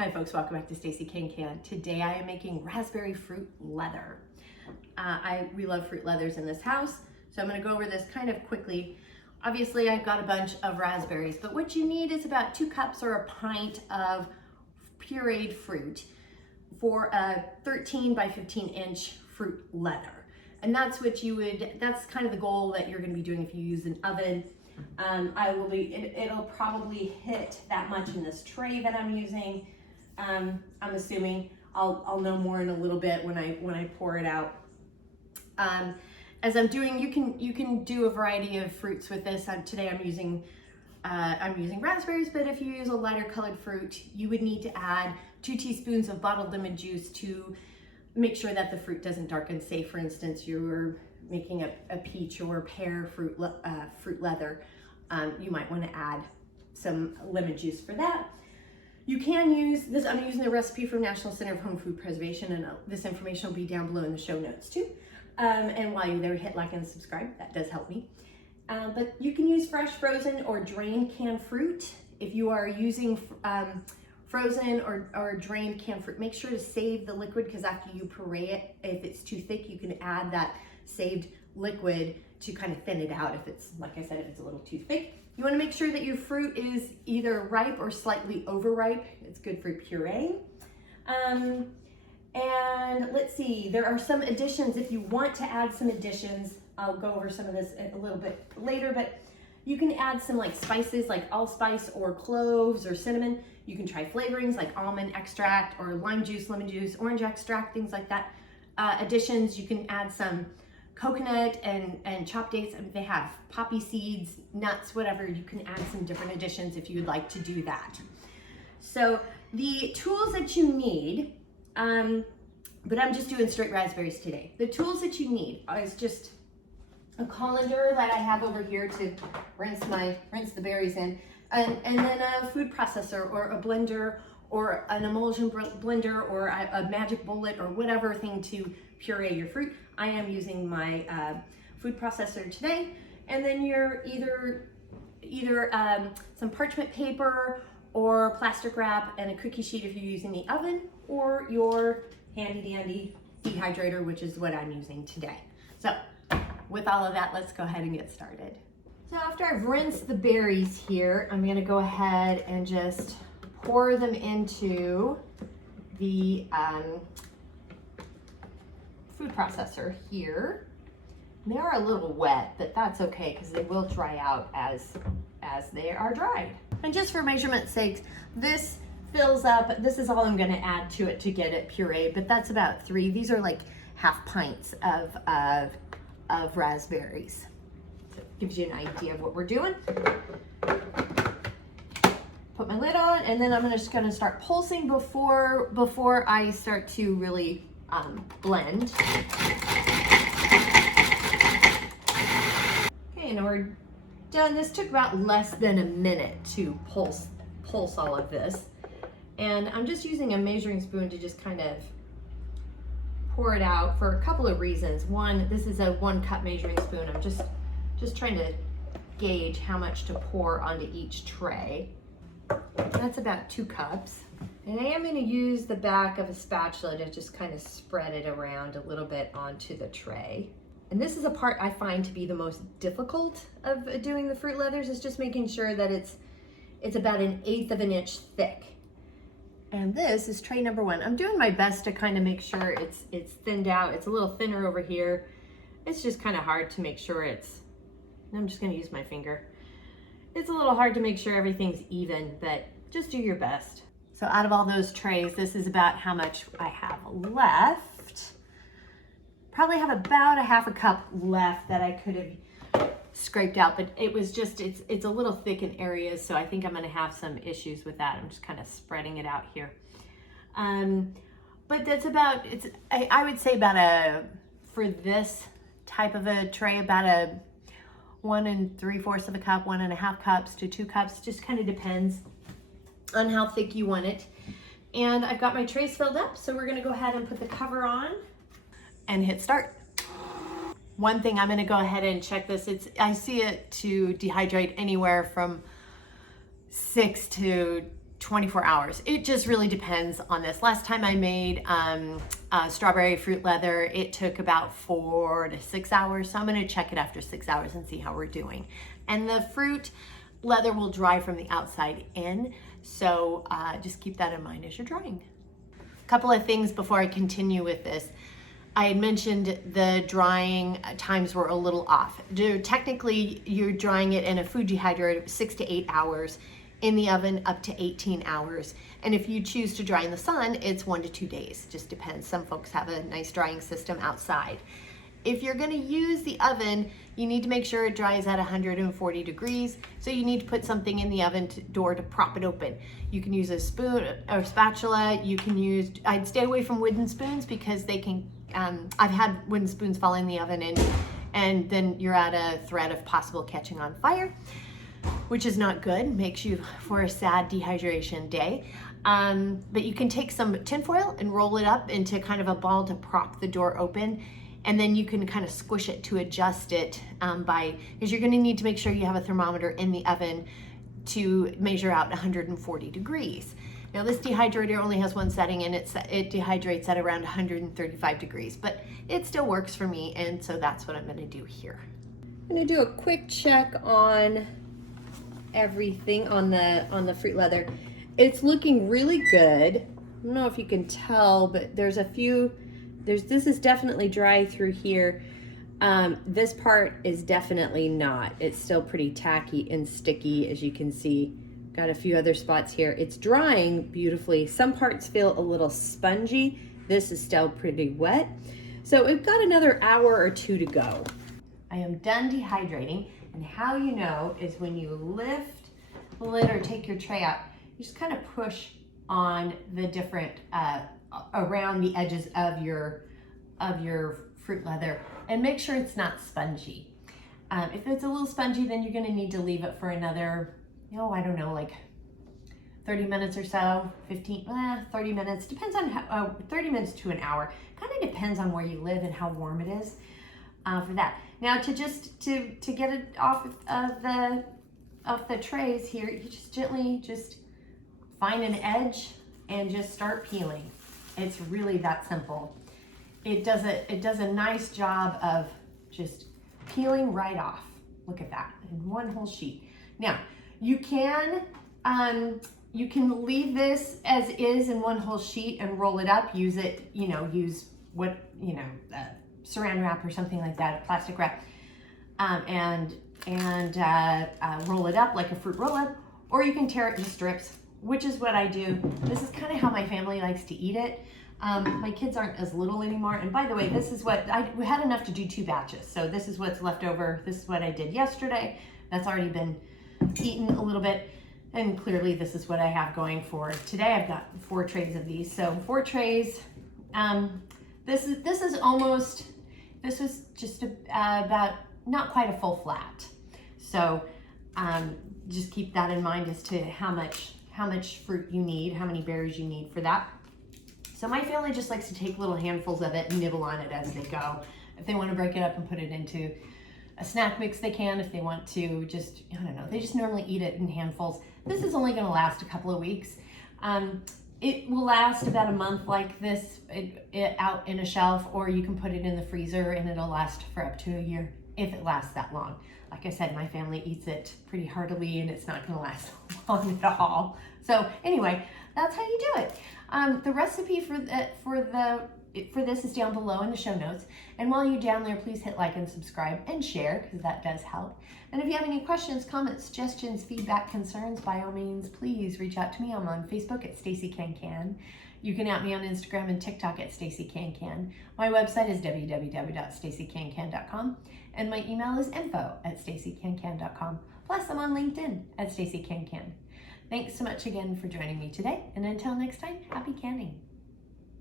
Hi folks, welcome back to Stacey Can. Today I am making raspberry fruit leather. We love fruit leathers in this house, so I'm going to go over this kind of quickly. Obviously I've got a bunch of raspberries, but what you need is about 2 cups or a pint of pureed fruit for a 13 by 15 inch fruit leather. And that's what that's kind of the goal that you're going to be doing if you use an oven. It'll probably hit that much in this tray that I'm using. I'm assuming I'll know more in a little bit when I pour it out. As I'm doing, you can do a variety of fruits with this. Today I'm using raspberries, but if you use a lighter colored fruit, you would need to add 2 teaspoons of bottled lemon juice to make sure that the fruit doesn't darken. Say for instance you're making a peach or pear fruit leather, you might want to add some lemon juice for that. You can use this. I'm using the recipe from National Center of Home Food Preservation, and this information will be down below in the show notes too. And while you're there, hit like and subscribe. That does help me. But you can use fresh, frozen, or drained canned fruit. If you are using frozen or drained canned fruit, make sure to save the liquid, because after you puree it, if it's too thick, you can add that saved liquid to kind of thin it out. If it's, like I said, if it's a little too thick. You want to make sure that your fruit is either ripe or slightly overripe. It's good for puree. And let's see, there are some additions. If you want to add some additions, I'll go over some of this a little bit later, but you can add some like spices like allspice or cloves or cinnamon. You can try flavorings like almond extract or lime juice, lemon juice, orange extract, things like that. Additions, you can add some coconut and chopped dates. I mean, they have poppy seeds, nuts, whatever. You can add some different additions if you would like to do that. So the tools that you need, but I'm just doing straight raspberries today. The tools that you need is just a colander that I have over here to rinse the berries in, and then a food processor or a blender or an emulsion blender or a magic bullet or whatever thing to puree your fruit. I am using my food processor today. And then you're either some parchment paper or plastic wrap and a cookie sheet if you're using the oven, or your handy dandy dehydrator, which is what I'm using today. So with all of that, let's go ahead and get started. So after I've rinsed the berries here, I'm gonna go ahead and just pour them into the food processor here. They are a little wet, but that's okay because they will dry out as they are dried. And just for measurement's sake, this fills up, this is all I'm gonna add to it to get it pureed, but that's about 3. These are like half pints of raspberries. So it gives you an idea of what we're doing. Put my lid on, and then I'm just gonna start pulsing before I start to really blend. Okay, and we're done. This took about less than a minute to pulse all of this. And I'm just using a measuring spoon to just kind of pour it out for a couple of reasons. One, this is a 1 cup measuring spoon. I'm just trying to gauge how much to pour onto each tray. That's about 2 cups. And I am going to use the back of a spatula to just kind of spread it around a little bit onto the tray. And this is a part I find to be the most difficult of doing the fruit leathers, is just making sure that it's about 1/8 of an inch thick. And this is tray number 1. I'm doing my best to kind of make sure it's thinned out. It's a little thinner over here. It's just kind of hard to make sure I'm just going to use my finger. It's a little hard to make sure everything's even, but just do your best. So out of all those trays, this is about how much I have left. Probably have about a 1/2 cup left that I could have scraped out, but it was just, it's a little thick in areas, so I think I'm gonna have some issues with that. I'm just kind of spreading it out here. But that's about, I would say about for this type of a tray, about a 1 3/4 of a cup, 1.5 cups to 2 cups, just kind of depends on how thick you want it. And I've got my trays filled up, so we're gonna go ahead and put the cover on and hit start. One thing, I'm gonna go ahead and check this. I see it to dehydrate anywhere from 6 to 24 hours. It just really depends on this. Last time I made strawberry fruit leather, it took about 4 to 6 hours. So I'm gonna check it after 6 hours and see how we're doing. And the fruit leather will dry from the outside in. So just keep that in mind as you're drying. A couple of things before I continue with this. I had mentioned the drying times were a little off. Technically, you're drying it in a food dehydrator 6 to 8 hours, in the oven up to 18 hours. And if you choose to dry in the sun, it's 1 to 2 days. Just depends. Some folks have a nice drying system outside. If you're gonna use the oven, you need to make sure it dries at 140 degrees. So you need to put something in the oven door to prop it open. You can use a spoon or spatula. You can use, I'd stay away from wooden spoons because they can, I've had wooden spoons fall in the oven and then you're at a threat of possible catching on fire, which is not good, makes you for a sad dehydration day. But you can take some tinfoil and roll it up into kind of a ball to prop the door open. And then you can kind of squish it to adjust it because you're gonna need to make sure you have a thermometer in the oven to measure out 140 degrees. Now this dehydrator only has one setting and it dehydrates at around 135 degrees, but it still works for me, and so that's what I'm gonna do here. I'm gonna do a quick check on everything on the fruit leather. It's looking really good. I don't know if you can tell, but there's a few, this is definitely dry through here. This part is definitely not. It's still pretty tacky and sticky, as you can see. Got a few other spots here. It's drying beautifully. Some parts feel a little spongy. This is still pretty wet. So we've got another hour or 2 to go. I am done dehydrating, and how you know is when you lift the lid or take your tray out, you just kind of push on the different, around the edges of your fruit leather, and make sure it's not spongy. If it's a little spongy, then you're gonna need to leave it for another, I don't know, like 30 minutes or so, 30 minutes, depends on how, 30 minutes to an hour. Kind of depends on where you live and how warm it is for that. Now to get it off of the trays here, you just gently find an edge and just start peeling. It's really that simple. It does a nice job of just peeling right off. Look at that, in one whole sheet. Now, you can leave this as is in one whole sheet and roll it up. Use it, use saran wrap or something like that, plastic wrap, and roll it up like a fruit roll-up, or you can tear it into strips, which is what I do. This is kind of how my family likes to eat it. My kids aren't as little anymore. And by the way, this is what, we had enough to do 2 batches. So this is what's left over. This is what I did yesterday. That's already been eaten a little bit. And clearly this is what I have going for today. I've got 4 trays of these. So 4 trays. This was just about not quite a full flat. So just keep that in mind as to how much fruit you need, how many berries you need for that. So my family just likes to take little handfuls of it and nibble on it as they go. If they want to break it up and put it into a snack mix, they can. If they want to just, they just normally eat it in handfuls. This is only going to last a couple of weeks. It will last about a month like this out in a shelf, or you can put it in the freezer and it'll last for up to a year if it lasts that long. Like I said, my family eats it pretty heartily and it's not going to last long at all. So anyway, that's how you do it. The recipe for this is down below in the show notes. And while you're down there, please hit like and subscribe and share, because that does help. And if you have any questions, comments, suggestions, feedback, concerns, by all means, please reach out to me. I'm on Facebook at Stacey Can. You can at me on Instagram and TikTok at Stacey Can. My website is www.staceycancan.com, and my email is info@staceycancan.com. Plus, I'm on LinkedIn at Stacey Can. Thanks so much again for joining me today, and until next time, happy canning.